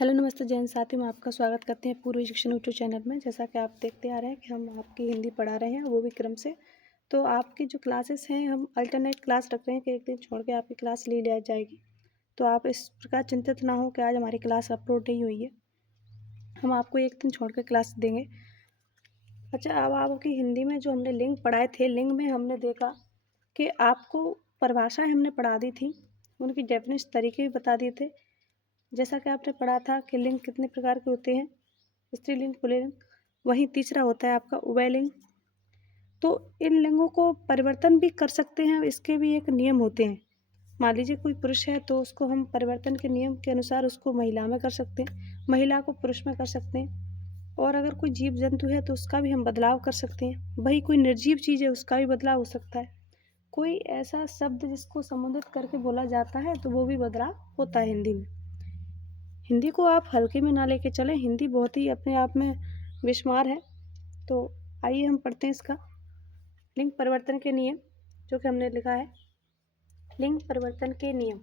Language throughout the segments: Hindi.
हेलो नमस्ते जैन साथियों में आपका स्वागत करते हैं पूर्व शिक्षण यूट्यूब चैनल में। जैसा कि आप देखते आ रहे हैं कि हम आपकी हिंदी पढ़ा रहे हैं, वो भी क्रम से। तो आपकी जो क्लासेस हैं, हम अल्टरनेट क्लास रख रहे हैं कि एक दिन छोड़ के आपकी क्लास ली जाएगी। तो आप इस प्रकार चिंतित ना हो कि आज हमारी क्लास अपलोड नहीं हुई है, हम आपको एक दिन छोड़ कर क्लास देंगे। अच्छा, अब आपकी हिंदी में जो हमने लिंग पढ़ाए थे, लिंग में हमने देखा कि आपको परिभाषाएँ हमने पढ़ा दी थी, उनकी डेफिनेशन तरीके भी बता दिए थे। जैसा कि आपने पढ़ा था कि लिंग कितने प्रकार के होते हैं, स्त्रीलिंग, पुल्लिंग। वहीं तीसरा होता है आपका उभयलिंग। तो इन लिंगों को परिवर्तन भी कर सकते हैं, इसके भी एक नियम होते हैं। मान लीजिए कोई पुरुष है तो उसको हम परिवर्तन के नियम के अनुसार उसको महिला में कर सकते हैं, महिला को पुरुष में कर सकते हैं। और अगर कोई जीव जंतु है तो उसका भी हम बदलाव कर सकते हैं। वही कोई निर्जीव चीज़ है, उसका भी बदलाव हो सकता है। कोई ऐसा शब्द जिसको संबोधित करके बोला जाता है तो वो भी बदलाव होता है हिंदी में। हिंदी को आप हल्के में ना लेके चलें, हिंदी बहुत ही अपने आप में बेशुमार है। तो आइए हम पढ़ते हैं इसका लिंग परिवर्तन के नियम, जो कि हमने लिखा है। लिंग परिवर्तन के नियम।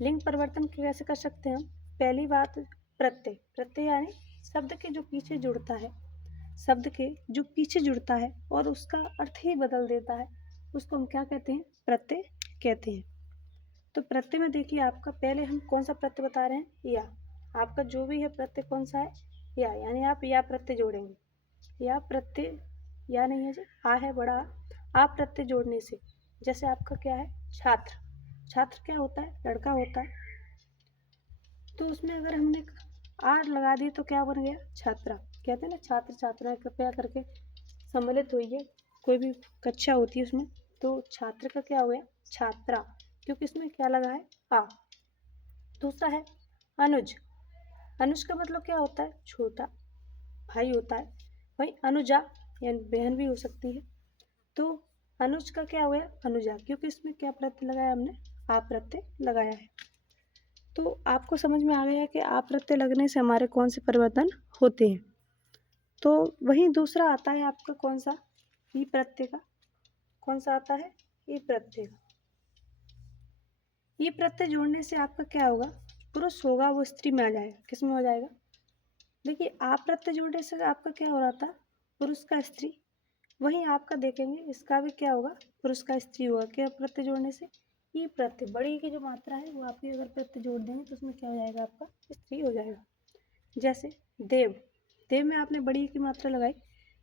लिंग परिवर्तन कैसे कर सकते हैं हम? पहली बात, प्रत्यय। प्रत्यय यानी शब्द के जो पीछे जुड़ता है, शब्द के जो पीछे जुड़ता है और उसका अर्थ ही बदल देता है, उसको हम क्या कहते हैं? प्रत्यय कहते हैं। तो प्रत्यय में देखिए, आपका पहले हम कौन सा प्रत्यय बता रहे हैं? या। आपका जो भी है प्रत्यय कौन सा है? या, यानी आप या प्रत्यय जोड़ेंगे। या प्रत्यय, या नहीं है जी, आ है बड़ा आप प्रत्यय जोड़ने से। जैसे आपका क्या है? छात्र। छात्र क्या होता है? लड़का होता है। तो उसमें अगर हमने आर लगा दी तो क्या बन गया? छात्रा। कहते हैं ना, छात्र छात्राएं कृपया करके सम्मिलित होइए। कोई भी कक्षा होती है उसमें, तो छात्र का क्या हो गया? छात्रा, क्योंकि इसमें क्या लगा है? आ। दूसरा है अनुज। अनुज का मतलब क्या होता है? छोटा भाई होता है। वही अनुजा यानी बहन भी हो सकती है। तो अनुज का क्या हो गया? अनुजा, क्योंकि इसमें क्या प्रत्यय लगाया हमने? आ प्रत्यय लगाया है। तो आपको समझ में आ गया कि आ प्रत्यय लगने से हमारे कौन से परिवर्तन होते हैं। तो वही दूसरा आता है आपका कौन सा? ई प्रत्यय का। कौन सा आता है? ई प्रत्यय का। ई प्रत्यय जोड़ने से आपका क्या होगा? पुरुष होगा वो स्त्री में आ जाएगा। किस में हो जाएगा? देखिए, आप प्रत्यय जोड़ने से आपका क्या हो रहा था? पुरुष का स्त्री। वहीं आपका देखेंगे इसका भी क्या होगा? पुरुष का स्त्री होगा। क्या प्रत्यय जोड़ने से? ई प्रत्यय, बड़ी की जो मात्रा है वो आपकी अगर प्रत्यय जोड़ देंगे तो उसमें क्या हो जाएगा? आपका स्त्री हो जाएगा। जैसे देव। देव में आपने बड़ी की मात्रा लगाई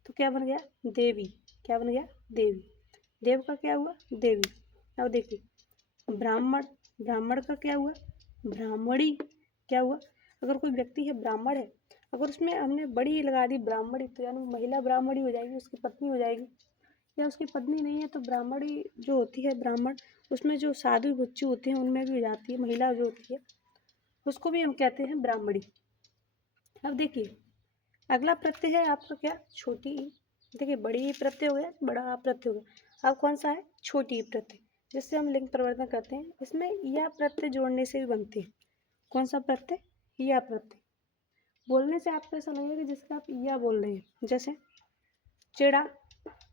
तो क्या बन गया? देवी। क्या बन गया? देवी। देव का क्या हुआ? देवी। अब देखिए, ब्राह्मण। ब्राह्मण का क्या हुआ? ब्राह्मणी। क्या हुआ? अगर कोई व्यक्ति है, ब्राह्मण है, अगर उसमें हमने बड़ी लगा दी ब्राह्मणी, तो यानी महिला ब्राह्मणी हो जाएगी, उसकी पत्नी हो जाएगी। या उसकी पत्नी नहीं है तो ब्राह्मणी जो होती है, ब्राह्मण, उसमें जो साधु बच्ची होती हैं उनमें भी हो जाती है, महिला जो होती है उसको भी हम कहते हैं ब्राह्मणी। अब देखिए, अगला प्रत्यय है आपका क्या? छोटी ई। देखिए, बड़ी ई प्रत्यय हो गया, बड़ा आ प्रत्यय हो गया। अब कौन सा है? छोटी ई प्रत्यय, जिससे हम लिंग परिवर्तन करते हैं। इसमें या प्रत्यय जोड़ने से भी बनते हैं। कौन सा प्रत्यय? या प्रत्यय। बोलने से आपको ऐसा लगेगा कि जिसका आप या बोल रहे हैं। जैसे चिड़ा।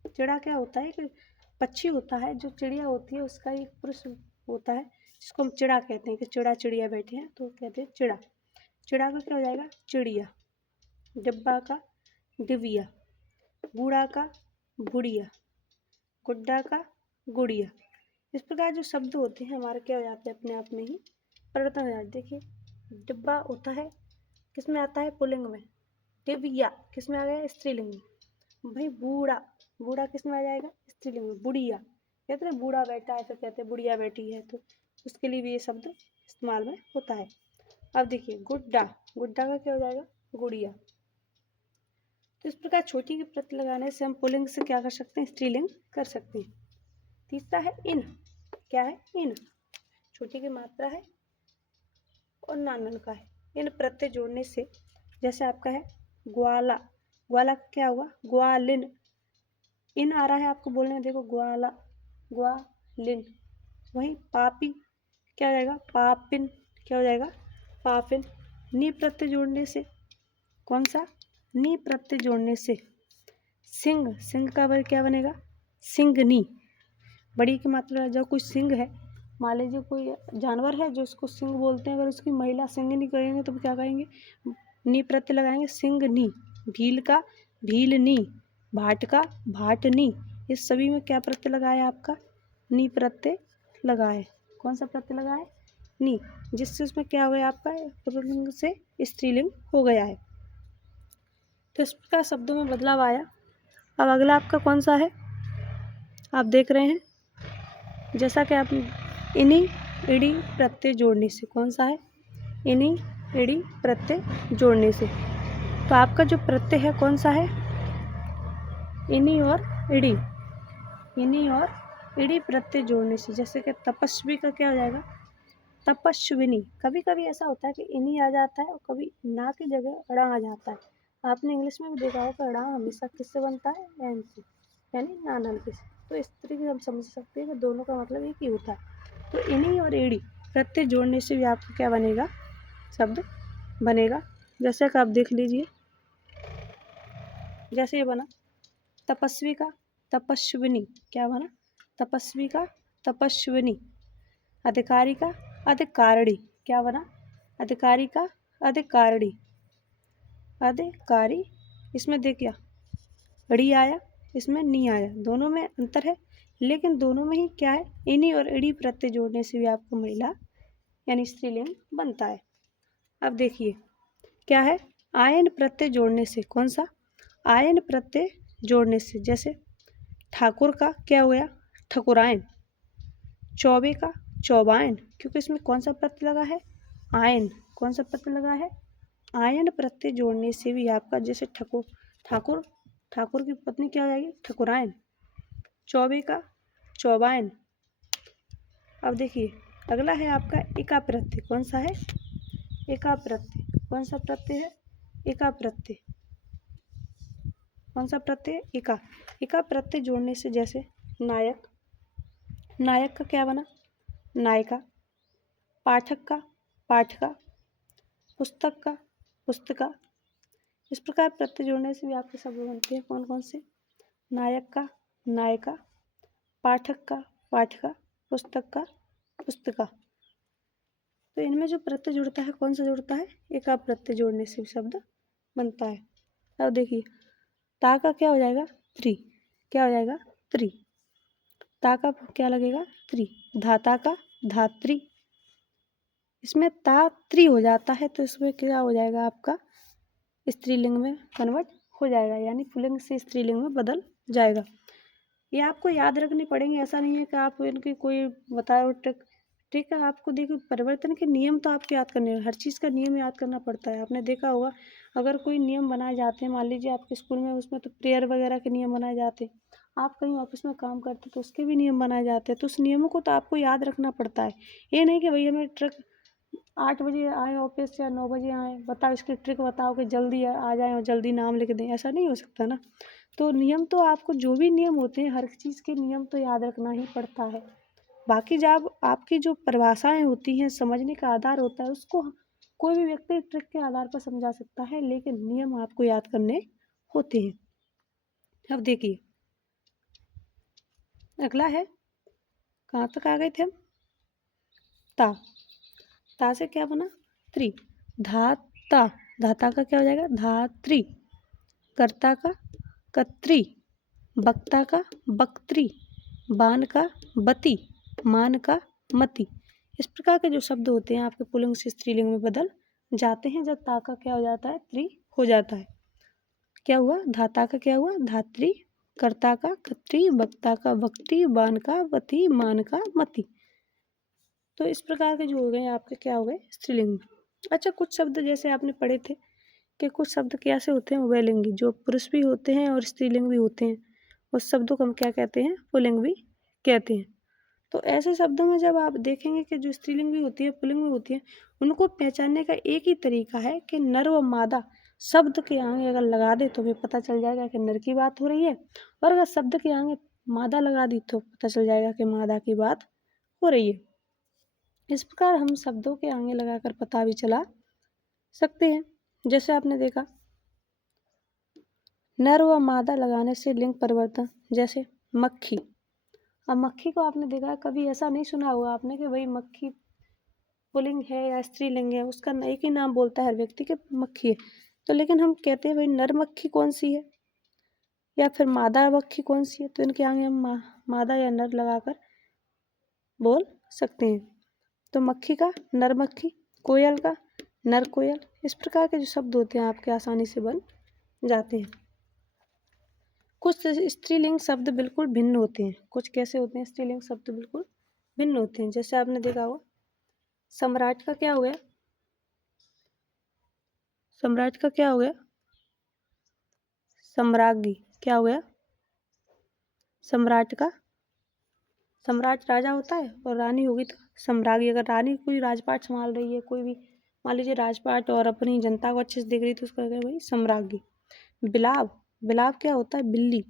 चिड़ा क्या होता है? कि पक्षी होता है, जो चिड़िया होती है उसका एक पुरुष होता है, जिसको हम चिड़ा कहते हैं। कि चिड़ा चिड़िया बैठे हैं तो कहते हैं चिड़ा। चिड़ा का क्या हो जाएगा? चिड़िया। डिब्बा का डिबिया। बूढ़ा का बुढ़िया। गुड्डा का गुड़िया। इस प्रकार जो शब्द होते हैं हमारे क्या हो जाते हैं? अपने आप में ही परिवर्तन हो जाते हैं। देखिए, डिब्बा होता है, किस में आता है? पुल्लिंग में। डिबिया किस में आ गया? स्त्रीलिंग में। भाई बूढ़ा। बूढ़ा किस में आ जाएगा? स्त्रीलिंग में। बुढ़िया, कहते हैं बूढ़ा बैठा है तो कहते हैं बुढ़िया बैठी है, तो उसके लिए भी ये शब्द इस्तेमाल में होता है। अब देखिए, गुड्डा। गुड्डा का क्या हो जाएगा? गुड़िया। तो इस प्रकार छोटी की प्रत्यय लगाने से हम पुल्लिंग से क्या कर सकते हैं? स्त्रीलिंग कर सकते हैं। तीसरा है इन। क्या है? इन। छोटी की मात्रा है और नानन का है। इन प्रत्यय जोड़ने से, जैसे आपका है ग्वाला। ग्वाला का क्या हुआ? ग्वालिन। इन आ रहा है आपको बोलने में, देखो, ग्वाला, ग्वालिन। वही पापी क्या हो जाएगा? पापिन। क्या हो जाएगा? पापिन। नी प्रत्यय जोड़ने से, कौन सा? नी प्रत्यय जोड़ने से सिंह। सिंह का क्या बनेगा? सिंगनी। बड़ी की मात्रा जब कोई सिंह है मान लीजिए कोई जानवर है जो उसको सिंह बोलते हैं, अगर उसकी महिला सिंह नहीं कहेंगे तो क्या कहेंगे, नी प्रत्यय लगाएंगे, सिंह नी। भील का भील नी, भाट का भाट नी, इस सभी में क्या प्रत्यय लगाया आपका, नी प्रत्यय लगाए। कौन सा प्रत्यय लगाए, नी, जिससे उसमें क्या हो गया आपका, पुल्लिंग से स्त्रीलिंग हो गया है। तो इस प्रकार शब्दों में बदलाव आया। अब अगला आपका कौन सा है, आप देख रहे हैं, जैसा कि आप इनी इडी प्रत्यय जोड़ने से, कौन सा है, इनी इडी प्रत्यय जोड़ने से। तो आपका जो प्रत्यय है कौन सा है, इनी और इडी, इनी और इडी प्रत्यय जोड़ने से। जैसे कि तपस्वी का क्या हो जाएगा, तपस्विनी। कभी कभी ऐसा होता है कि इनी आ जाता है और कभी ना की जगह अड़ा आ जाता है। आपने इंग्लिश में भी देखा होगा अड़ा हमेशा किससे बनता है, एन से, यानी नान हल्के से। तो इस तरीके से हम समझ सकते हैं कि दोनों का मतलब एक ही होता है। तो इनी और एड़ी प्रत्यय जोड़ने से भी आपको क्या बनेगा, शब्द बनेगा। जैसे कि आप देख लीजिए, जैसे ये बना तपस्वी का तपस्विनी, क्या बना, तपस्वी का तपस्विनी। अधिकारी का अधिकारिणी, क्या बना, अधिकारी का अधिकारिणी, अधिकारी। इसमें देखिए ड़ी आया, इसमें नी आया, दोनों में अंतर है, लेकिन दोनों में ही क्या है, इनी और इड़ी प्रत्यय जोड़ने से भी आपको महिला यानी स्त्रीलिंग बनता है। अब देखिए क्या है, आयन प्रत्यय जोड़ने से, कौन सा, आयन प्रत्यय जोड़ने से। जैसे ठाकुर का क्या हो गया, ठकुरायन। चौबे का चौबायन, क्योंकि इसमें कौन सा प्रत्यय लगा है, आयन। कौन सा प्रत्यय लगा है, आयन प्रत्यय जोड़ने से भी आपका, जैसे ठाकुर, ठाकुर, ठाकुर की पत्नी क्या हो जाएगी, ठकुरायन। चौबे का चौबायन। अब देखिए अगला है आपका एका प्रत्यय, कौन सा है, एका प्रत्यय। कौन सा प्रत्यय है, एका प्रत्यय। कौन सा प्रत्यय, एका। एका प्रत्यय जोड़ने से, जैसे नायक, नायक का क्या बना, नायिका। पाठक का पाठका, पुस्तक का पुस्तका। इस प्रकार प्रत्यय जोड़ने से भी आपके शब्द बनते हैं, कौन कौन से, नायक का नायिका, पाठक का पाठका, पुस्तक का पुस्तका। तो इनमें जो प्रत्यय जुड़ता है कौन सा जुड़ता है, एका प्रत्यय जोड़ने से भी शब्द बनता है। अब देखिए ता का क्या हो जाएगा, त्रि, क्या हो जाएगा, त्रि। ता का क्या लगेगा, त्रि। धाता का धात्री, इसमें ता त्रि हो जाता है तो इसमें क्या हो जाएगा आपका, स्त्रीलिंग में कन्वर्ट हो जाएगा, यानी पुल्लिंग से स्त्रीलिंग में बदल जाएगा। ये आपको याद रखनी पड़ेंगे, ऐसा नहीं है कि आप इनकी कोई बताओ ट्रिक। ठीक है, आपको देखिए परिवर्तन के नियम तो आपको याद करने हैं, हर चीज़ का नियम याद करना पड़ता है। आपने देखा होगा अगर कोई नियम बनाए जाते हैं, मान लीजिए आपके स्कूल में, उसमें तो प्रेयर वगैरह के नियम बनाए जाते हैं। आप कहीं ऑफिस में काम करते तो उसके भी नियम बनाए जाते हैं, तो उस नियमों को तो आपको याद रखना पड़ता है। ये नहीं कि भाई हमें ट्रिक 8 बजे आए ऑफिस या 9 बजे आए, बताओ इसकी ट्रिक बताओ कि जल्दी आ जाएं और जल्दी नाम लिख दें, ऐसा नहीं हो सकता ना। तो नियम तो आपको, जो भी नियम होते हैं हर चीज़ के नियम तो याद रखना ही पड़ता है। बाकी जब आपकी जो परिभाषाएं होती हैं, समझने का आधार होता है, उसको कोई भी व्यक्ति ट्रिक के आधार पर समझा सकता है, लेकिन नियम आपको याद करने होते हैं। अब देखिए अगला है, कहाँ तक आ गए थे हम, ता। ता से क्या बना, त्रि। धाता, धाता का क्या हो जाएगा, धात्री। कर्ता का कत्री, वक्ता का वक्त्री, बान का बती, मान का मति। इस प्रकार के जो शब्द होते हैं आपके पुल्लिंग से स्त्रीलिंग में बदल जाते हैं जब ता का क्या हो जाता है, त्रि हो जाता है। क्या हुआ, धाता का क्या हुआ, धात्री। कर्ता का कत्री, वक्ता का वक्ती, बान का बती, मान का मति। तो इस प्रकार के जो हो गए आपके क्या हो गए, स्त्रीलिंग में। अच्छा, कुछ शब्द जैसे आपने पढ़े थे कि कुछ शब्द कैसे होते हैं, उभयलिंगी, जो पुरुष भी होते हैं और स्त्रीलिंग भी होते हैं, उस शब्दों को हम क्या कहते हैं, पुल्लिंग भी कहते हैं। तो ऐसे शब्दों में जब आप देखेंगे कि जो स्त्रीलिंग भी होती है पुल्लिंग भी होती है, उनको पहचानने का एक ही तरीका है कि नर व मादा शब्द के आगे अगर लगा दे तो हमें पता चल जाएगा कि नर की बात हो रही है, और अगर शब्द के आगे मादा लगा दी तो पता चल जाएगा कि मादा की बात हो रही है। इस प्रकार हम शब्दों के आगे लगाकर पता भी चला सकते हैं। जैसे आपने देखा नर व मादा लगाने से लिंग परिवर्तन, जैसे मक्खी, अब मक्खी को आपने देखा है, कभी ऐसा नहीं सुना होगा आपने कि भाई मक्खी पुल्लिंग है या स्त्रीलिंग है, उसका एक ही नाम बोलता है हर व्यक्ति कि मक्खी है। तो लेकिन हम कहते हैं भाई नर मक्खी कौन सी है या फिर मादा मक्खी कौन सी है, तो इनके आगे हम मादा या नर लगाकर बोल सकते हैं। तो मक्खी का नर मक्खी, कोयल का नर कोयल, इस प्रकार के जो शब्द होते हैं आपके आसानी से बन जाते हैं। कुछ स्त्रीलिंग शब्द बिल्कुल भिन्न होते हैं। कुछ कैसे होते हैं स्त्रीलिंग शब्द बिल्कुल भिन्न होते हैं, जैसे आपने देखा होगा सम्राट का क्या हो गया, सम्राट का क्या हो गया, सम्राज्ञी, क्या हो गया, सम्राट का, सम्राट राजा होता है और रानी होगी तो सम्राज्ञी। अगर रानी कोई राजपाट संभाल रही है, कोई भी मान लीजिए राजपाट, और अपनी जनता को अच्छे से देख रही है, तो उसको कहते हैं भाई सम्राज्ञी। बिलाव, बिलाव क्या होता है, बिल्ली,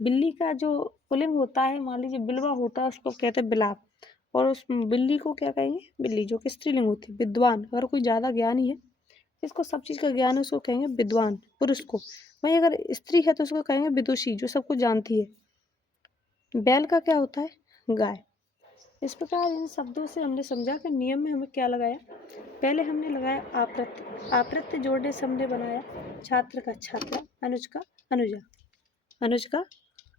बिल्ली का जो पुल्लिंग होता है, मान लीजिए बिलवा होता है, उसको कहते हैं बिलाव। और उस बिल्ली को क्या कहेंगे, बिल्ली, जो कि स्त्रीलिंग होती है। विद्वान, अगर कोई ज़्यादा ज्ञानी है, जिसको सब चीज़ का ज्ञान है, उसको कहेंगे विद्वान, पुरुष को। वहीं अगर स्त्री है तो उसको कहेंगे विदुषी, जो सब कुछ जानती है। बैल का क्या होता है, गाय। इस प्रकार इन शब्दों से हमने समझा कि नियम में हमें क्या लगाया। पहले हमने लगाया आप्रत्य, आप्रत्य जोड़ने से हमने बनाया छात्र का छात्रा, अनुज का अनुजा, अनुज का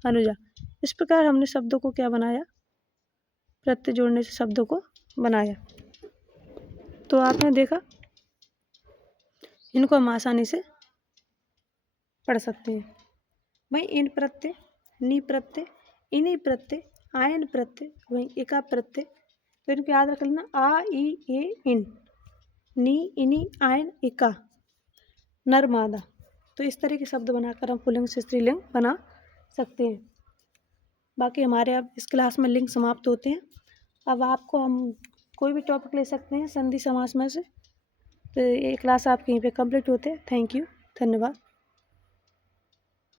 अनुजा। इस प्रकार हमने शब्दों को क्या बनाया, प्रत्यय जोड़ने से शब्दों को बनाया। तो आपने देखा इनको हम आसानी से पढ़ सकते हैं। वहीं इन प्रत्यय, नी प्रत्यय, इन्हीं प्रत्यय, आयन प्रत्यय, वहीं इका प्रत्यय, तो इनको याद रख लेना, आ ई ए इन, नी इनी आयन इका, नर मादा। तो इस तरह के शब्द बनाकर हम पुल्लिंग से स्त्रीलिंग बना सकते हैं। बाकी हमारे अब इस क्लास में लिंग समाप्त होते हैं। अब आपको हम कोई भी टॉपिक ले सकते हैं संधि समास में से। तो ये क्लास आपके यहीं पे कंप्लीट होते हैं। थैंक यू, धन्यवाद।